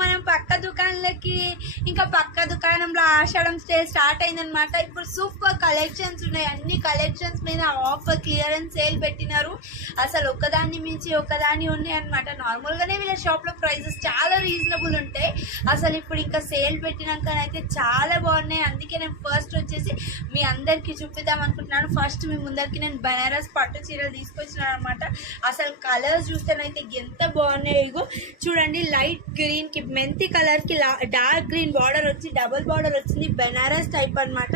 మనం పక్క దుకాణాలకి ఇంకా పక్క దుకాణంలో ఆషాఢం సేల్ స్టార్ట్ అయిందనమాట. ఇప్పుడు సూపర్ కలెక్షన్స్ ఉన్నాయి. అన్ని కలెక్షన్స్ మీద ఆఫర్ క్లియరెన్స్ సేల్ పెట్టినారు. అసలు ఒకదాన్ని మించి ఒకదాన్ని ఉన్నాయి అనమాట. నార్మల్గానే వీళ్ళ షాప్లో ప్రైజెస్ చాలా రీజనబుల్ ఉంటాయి. అసలు ఇప్పుడు ఇంకా సేల్ పెట్టినాకనైతే చాలా బాగున్నాయి. అందుకే నేను ఫస్ట్ వచ్చేసి మీ అందరికీ చూపిద్దాం అనుకుంటున్నాను. ఫస్ట్ మీ ముందరికి నేను బనారస్ పట్టు చీరలు తీసుకొచ్చినాను అనమాట. అసలు కలర్స్ చూస్తేనైతే ఎంత బాగున్నాయి. ఇగో చూడండి, లైట్ గ్రీన్ కి మెంతి కలర్ కి డార్క్ గ్రీన్ బార్డర్ వచ్చి డబుల్ బార్డర్ వచ్చింది. బెనారస్ టైప్ అన్నమాట.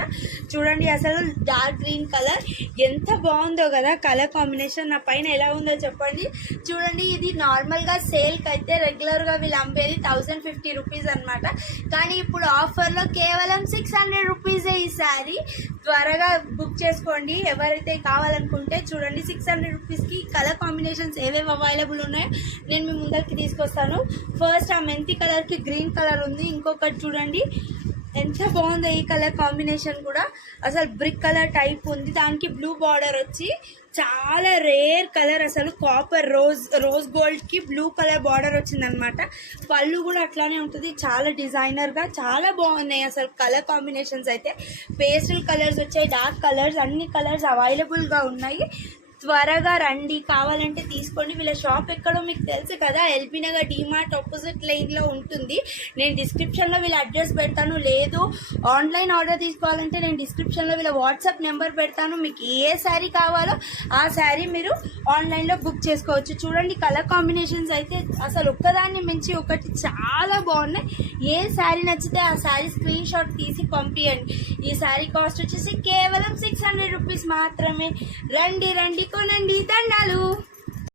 చూడండి అసలు డార్క్ గ్రీన్ కలర్ ఎంత బాగుందో కదా. కలర్ కాంబినేషన్ నా పైన ఎలా ఉందో చెప్పండి. చూడండి, ఇది నార్మల్ గా సేల్ కి అయితే రెగ్యులర్ గా వీళ్ళు అమ్మేది 1050 రూపీస్ అనమాట. కానీ ఇప్పుడు ఆఫర్ లో కేవలం 600 రూపీసే ఈ శారీ. త్వరగా బుక్ చేసుకోండి ఎవరైతే కావాలనుకుంటే. చూడండి 600 రూపీస్ కి కలర్ కాంబినేషన్స్ ఏవేవి అవైలబుల్ ఉన్నాయో నేను మీ ముందరికి తీసుకొస్తాను. ఫస్ట్ ఆ మెంతి కలర్ కి గ్రీన్ కలర్ ఉంది. ఇంకొకటి చూడండి ఎంత బాగుందో ఈ కలర్ కాంబినేషన్ కూడా. అసలు బ్రిక్ కలర్ టైప్ ఉంది. దానికి బ్లూ బార్డర్ వచ్చి చాలా రేర్ కలర్. అసలు కాపర్ రోజ్ గోల్డ్ కి బ్లూ కలర్ బార్డర్ వచ్చింది అనమాట. పళ్ళు కూడా అట్లానే ఉంటుంది. చాలా డిజైనర్ గా చాలా బాగున్నాయి. అసలు కలర్ కాంబినేషన్స్ అయితే పేస్టల్ కలర్స్ వచ్చాయి, డార్క్ కలర్స్, అన్ని కలర్స్ అవైలబుల్ గా ఉన్నాయి. త్వరగా రండి, కావాలంటే తీసుకోండి. వీళ్ళ షాప్ ఎక్కడో మీకు తెలుసు కదా, ఎల్బీ నగర్ డీమార్ట్ ఆపోజిట్ లైన్లో ఉంటుంది. నేను డిస్క్రిప్షన్లో వీళ్ళ అడ్రస్ పెడతాను. లేదు ఆన్లైన్ ఆర్డర్ తీసుకోవాలంటే నేను డిస్క్రిప్షన్లో వీళ్ళ వాట్సాప్ నెంబర్ పెడతాను. మీకు ఏ శారీ కావాలో ఆ శారీ మీరు ఆన్లైన్లో బుక్ చేసుకోవచ్చు. చూడండి కలర్ కాంబినేషన్స్ అయితే అసలు ఒక్కదాన్ని మించి ఒకటి చాలా బాగున్నాయి. ఏ శారీ నచ్చితే ఆ శారీ స్క్రీన్ షాట్ తీసి పంపించండి. ఈ శారీ కాస్ట్ వచ్చేసి కేవలం 600 రూపీస్ మాత్రమే. రండి రండి కొనండి. దండాలు.